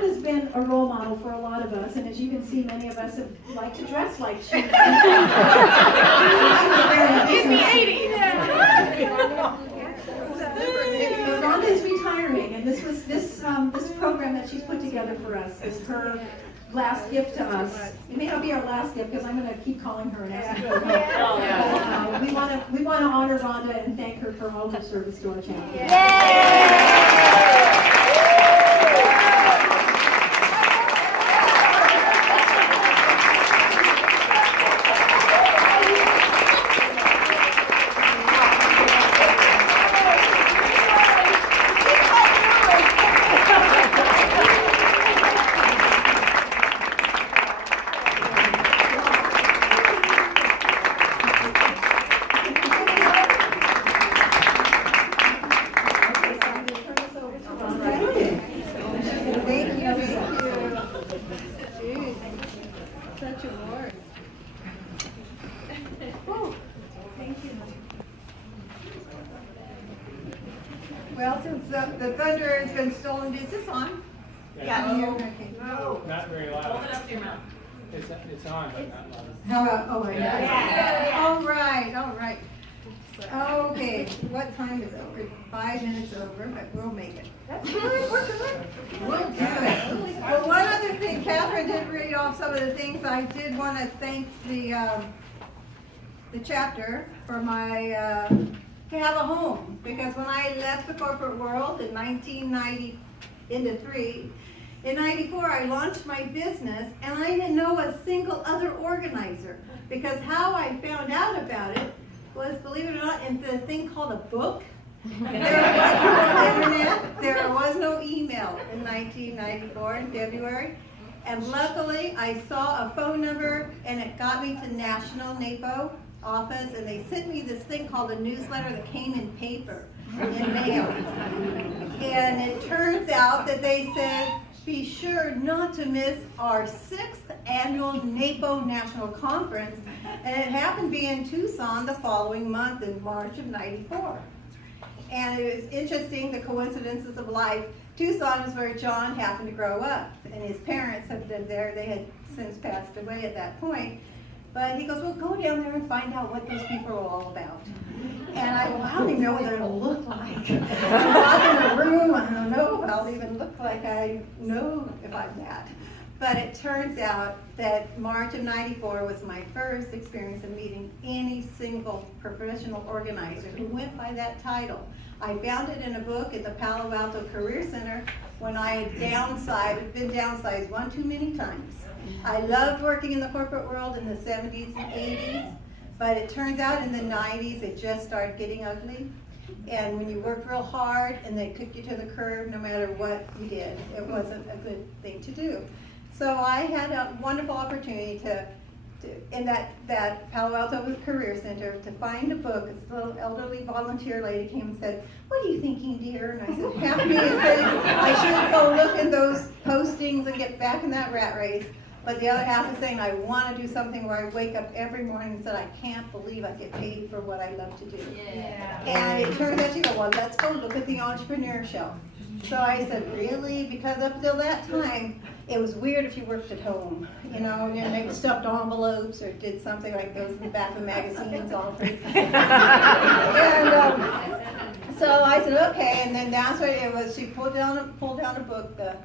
Rhonda's been a role model for a lot of us, and as you can see, many of us have liked to dress like she. In the 80s. Rhonda is retiring, and this program that she's put together for us is her last gift to us. It may not be our last gift because I'm going to keep calling her and asking her. We want to honor Rhonda and thank her for all her service to our channel. Well, since the thunder has been stolen, is this on? Yeah. No. Okay. No. Not very loud. Hold it up to your mouth. It's on, but not loud. How about, oh, I know. Yeah. All right, all right. Okay, what time is it? We're 5 minutes over, but we'll make it. That's good, we're good. We'll do it. Well, one other thing, Catherine did read off some of the things. I did want to thank the chapter for my, to have a home. Because when I left the corporate world in 1993, in 94, I launched my business, and I didn't know a single other organizer. Because how I found out about it was, believe it or not, in the thing called a book. There was no internet, there was no email in 1994 in February. And luckily, I saw a phone number, and it got me to National NAPO office, and they sent me this thing called a newsletter that came in paper, in mail. And it turns out that they said, be sure not to miss our 6th annual NAPO National Conference, and it happened to be in Tucson the following month in March of '94. And it was interesting, the coincidences of life. Tucson is where John happened to grow up, and his parents had been there. They had since passed away at that point. But he goes, well, go down there and find out what those people are all about. And I go, I don't even know what it'll look like. I walk in a room, I don't know if I'll even look like I know if I'm that. But it turns out that March of '94 was my first experience of meeting any single professional organizer who went by that title. I found it in a book at the Palo Alto Career Center when I had been downsized one too many times. I loved working in the corporate world in the 70s and 80s, but it turns out in the 90s it just started getting ugly. And when you worked real hard and they kicked you to the curb no matter what you did, it wasn't a good thing to do. So I had a wonderful opportunity in that Palo Alto Career Center to find a book. This little elderly volunteer lady came and said, what are you thinking, dear? And I said, half of me is saying I should go look at those postings and get back in that rat race. But the other half is saying I want to do something where I wake up every morning and said I can't believe I get paid for what I love to do. Yeah. And it turns out she goes, well, let's go look at the entrepreneur show. So I said, really? Because up till that time, it was weird if you worked at home, you know, and you make stuffed envelopes or did something like those in the back of magazines offered. And so I said, okay, and then that's what it was. She pulled down a book, the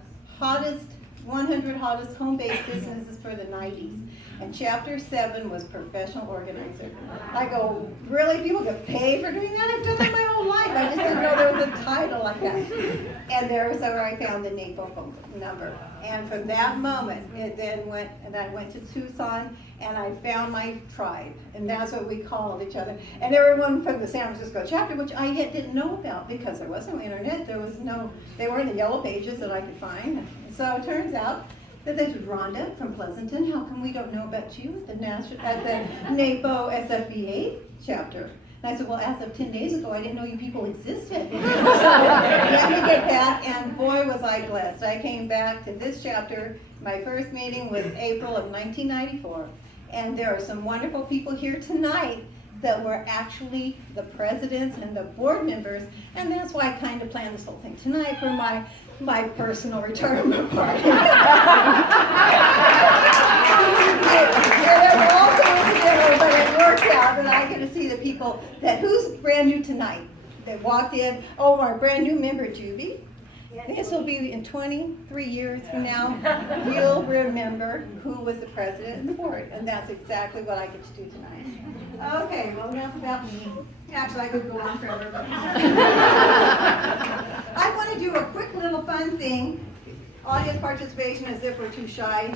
100 hottest home-based businesses for the 90s. And chapter 7 was professional organizer. I go, really? People get paid for doing that? I've done that my whole life. I just didn't know there was a title like that. And there was where I found the NAPO phone number. And from that moment, it then went, and I went to Tucson, and I found my tribe. And that's what we called each other. And everyone from the San Francisco chapter, which I yet didn't know about because there was no internet. There was no, they were in the yellow pages that I could find. So it turns out that this was Rhonda from Pleasanton. How come we don't know about you at the NAPO-SFBA chapter? And I said, well, as of 10 days ago, I didn't know you people existed. So let me get back, and boy, was I blessed. I came back to this chapter. My first meeting was April of 1994. And there are some wonderful people here tonight that were actually the presidents and the board members, and that's why I kind of planned this whole thing tonight for my personal retirement party. They were all coincidental, but it worked out, and I get to see the people who's brand new tonight, that walked in. Oh, our brand new member, Juby. This will be in 23 years from now. You'll remember who was the president and the board, and that's exactly what I get to do tonight. Okay, well, enough about me. Actually, I could go on forever, but I want to do a quick little fun thing. Audience participation as if we're too shy.